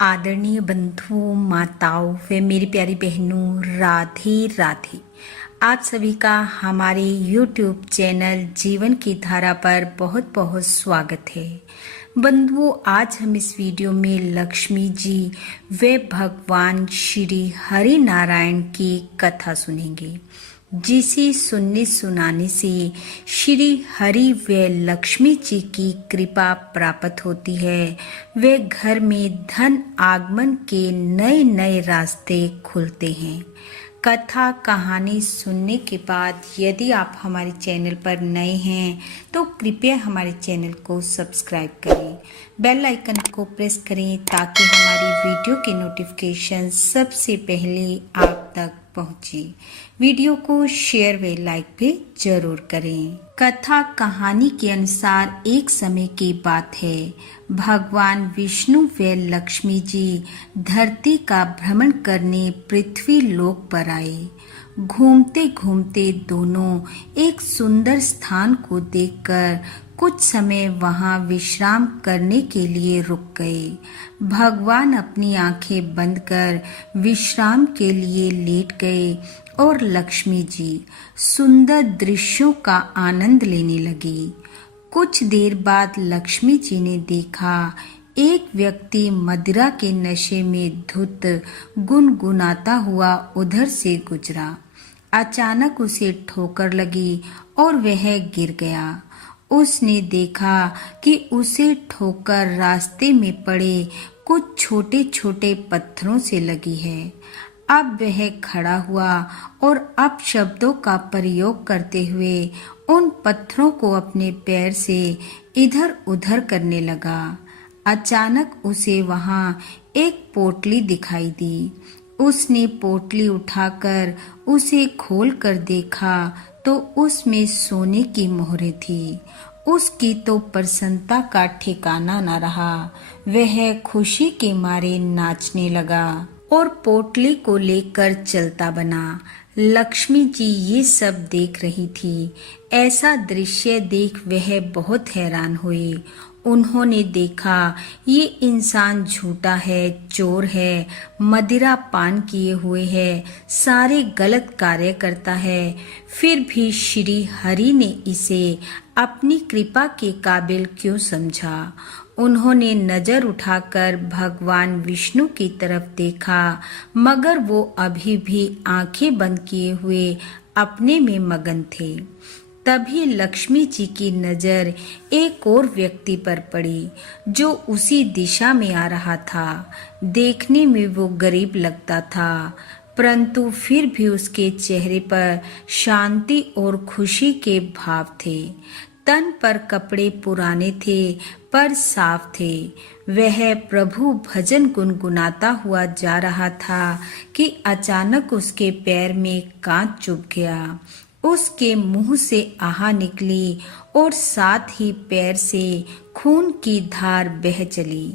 आदरणीय बंधुओं, माताओं व मेरी प्यारी बहनों, राधे राधे। आप सभी का हमारे YouTube चैनल जीवन की धारा पर बहुत बहुत स्वागत है। बंधुओं, आज हम इस वीडियो में लक्ष्मी जी व भगवान श्री हरि नारायण की कथा सुनेंगे, जिसे सुनने सुनाने से श्री हरि व लक्ष्मी जी की कृपा प्राप्त होती है व घर में धन आगमन के नए नए रास्ते खुलते हैं। कथा कहानी सुनने के बाद यदि आप हमारे चैनल पर नए हैं तो कृपया हमारे चैनल को सब्सक्राइब करें, बेल आइकन को प्रेस करें ताकि हमारी वीडियो की नोटिफिकेशन सबसे पहले आप तक पहुंचे। वीडियो को शेयर व लाइक भी जरूर करें। कथा कहानी के अनुसार एक समय की बात है, भगवान विष्णु व लक्ष्मी जी धरती का भ्रमण करने पृथ्वी लोक पर आए। घूमते घूमते दोनों एक सुंदर स्थान को देखकर कुछ समय वहां विश्राम करने के लिए रुक गए। भगवान अपनी आंखें बंद कर विश्राम के लिए लेट गए और लक्ष्मी जी सुंदर दृश्यों का आनंद लेने लगी। कुछ देर बाद लक्ष्मी जी ने देखा एक व्यक्ति मदिरा के नशे में धुत गुनगुनाता हुआ उधर से गुजरा। अचानक उसे ठोकर लगी और वह गिर गया। उसने देखा कि उसे ठोकर रास्ते में पड़े कुछ छोटे छोटे पत्थरों से लगी है। अब वह खड़ा हुआ और अपशब्दों का प्रयोग करते हुए उन पत्थरों को अपने पैर से इधर उधर करने लगा। अचानक उसे वहां एक पोटली दिखाई दी। उसने पोटली उठाकर उसे खोल कर देखा तो उसमें सोने की मोहरें थी। उसकी तो प्रसन्नता का ठिकाना न रहा। वह खुशी के मारे नाचने लगा और पोटली को लेकर चलता बना। लक्ष्मी जी ये सब देख रही थी। ऐसा दृश्य देख वह बहुत हैरान हुई। उन्होंने देखा ये इंसान झूठा है, चोर है, मदिरा पान किए हुए है, सारे गलत कार्य करता है, फिर भी श्री हरि ने इसे अपनी कृपा के काबिल क्यों समझा। उन्होंने नजर उठाकर भगवान विष्णु की तरफ देखा, मगर वो अभी भी आंखें बंद किए हुए अपने में मगन थे। तभी लक्ष्मी जी की नजर एक और व्यक्ति पर पड़ी जो उसी दिशा में आ रहा था। देखने में वो गरीब लगता था, परंतु फिर भी उसके चेहरे पर शांति और खुशी के भाव थे। तन पर कपड़े पुराने थे पर साफ थे। वह प्रभु भजन गुनगुनाता हुआ जा रहा था कि अचानक उसके पैर में कांच चुभ गया। उसके मुंह से आह निकली और साथ ही पैर से खून की धार बह चली।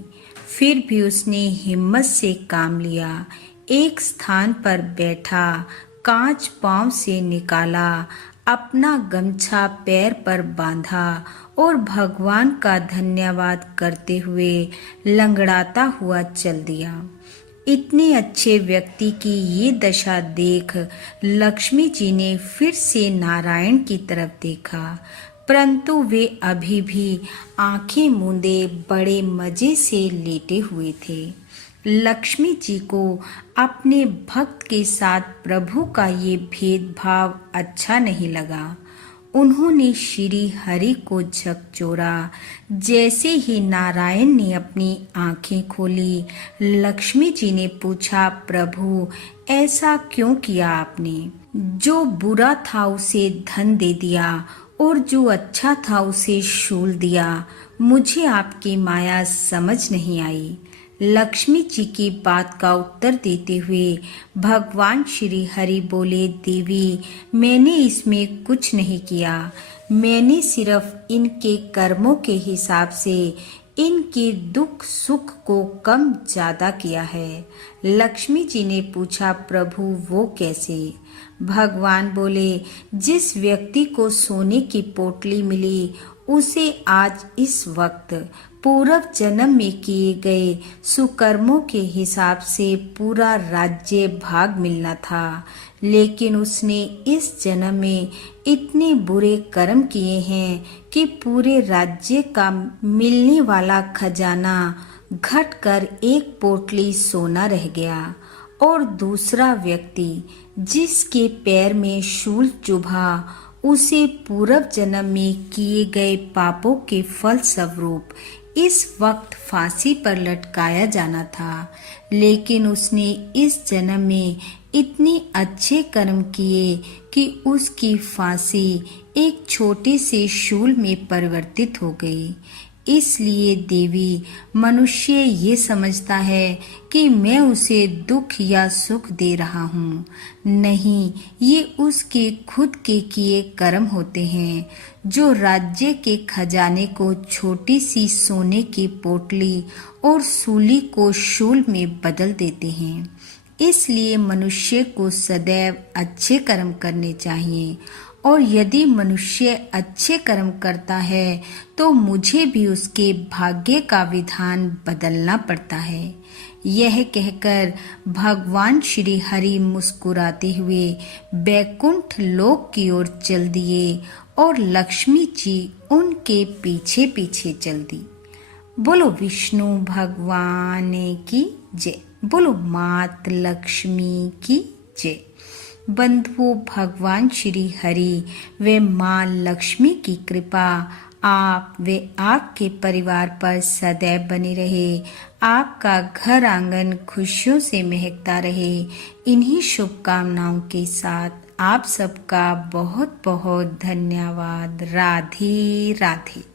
फिर भी उसने हिम्मत से काम लिया। एक स्थान पर बैठा, कांच पांव से निकाला, अपना गमछा पैर पर बांधा और भगवान का धन्यवाद करते हुए लंगड़ाता हुआ चल दिया। इतने अच्छे व्यक्ति की ये दशा देख लक्ष्मी जी ने फिर से नारायण की तरफ देखा, परंतु वे अभी भी आंखें मूंदे बड़े मजे से लेटे हुए थे। लक्ष्मी जी को अपने भक्त के साथ प्रभु का ये भेदभाव अच्छा नहीं लगा। उन्होंने श्री हरि को झकझोरा। जैसे ही नारायण ने अपनी आंखें खोली, लक्ष्मी जी ने पूछा, प्रभु ऐसा क्यों किया आपने? जो बुरा था उसे धन दे दिया और जो अच्छा था उसे शूल दिया। मुझे आपकी माया समझ नहीं आई। लक्ष्मी जी की बात का उत्तर देते हुए भगवान श्री हरि बोले, देवी मैंने इसमें कुछ नहीं किया। मैंने सिर्फ इनके कर्मों के हिसाब से इनके दुख सुख को कम ज्यादा किया है। लक्ष्मी जी ने पूछा, प्रभु वो कैसे? भगवान बोले, जिस व्यक्ति को सोने की पोटली मिली उसे आज इस वक्त पूर्व जन्म में किए गए सुकर्मों के हिसाब से पूरा राज्य भाग मिलना था, लेकिन उसने इस जन्म में इतने बुरे कर्म किए हैं कि पूरे राज्य का मिलने वाला खजाना घटकर एक पोटली सोना रह गया। और दूसरा व्यक्ति जिसके पैर में शूल चुभा, उसे पूर्व जन्म में किए गए पापों के फल स्वरूप इस वक्त फांसी पर लटकाया जाना था, लेकिन उसने इस जन्म में इतने अच्छे कर्म किए कि उसकी फांसी एक छोटे से शूल में परिवर्तित हो गई। इसलिए देवी मनुष्य ये समझता है कि मैं उसे दुख या सुख दे रहा हूँ। नहीं, ये उसके खुद के किए कर्म होते हैं जो राज्य के खजाने को छोटी सी सोने की पोटली और सूली को शूल में बदल देते हैं। इसलिए मनुष्य को सदैव अच्छे कर्म करने चाहिए, और यदि मनुष्य अच्छे कर्म करता है तो मुझे भी उसके भाग्य का विधान बदलना पड़ता है। यह कहकर भगवान श्री हरि मुस्कुराते हुए बैकुंठ लोक की ओर चल दिए और लक्ष्मी जी उनके पीछे पीछे चल दी। बोलो विष्णु भगवान की जय। बोलो मात लक्ष्मी की जय। बंधुओं, भगवान श्री हरि व माँ लक्ष्मी की कृपा आप व आपके परिवार पर सदैव बनी रहे। आपका घर आंगन खुशियों से महकता रहे। इन्हीं शुभकामनाओं के साथ आप सबका बहुत बहुत धन्यवाद। राधे राधे।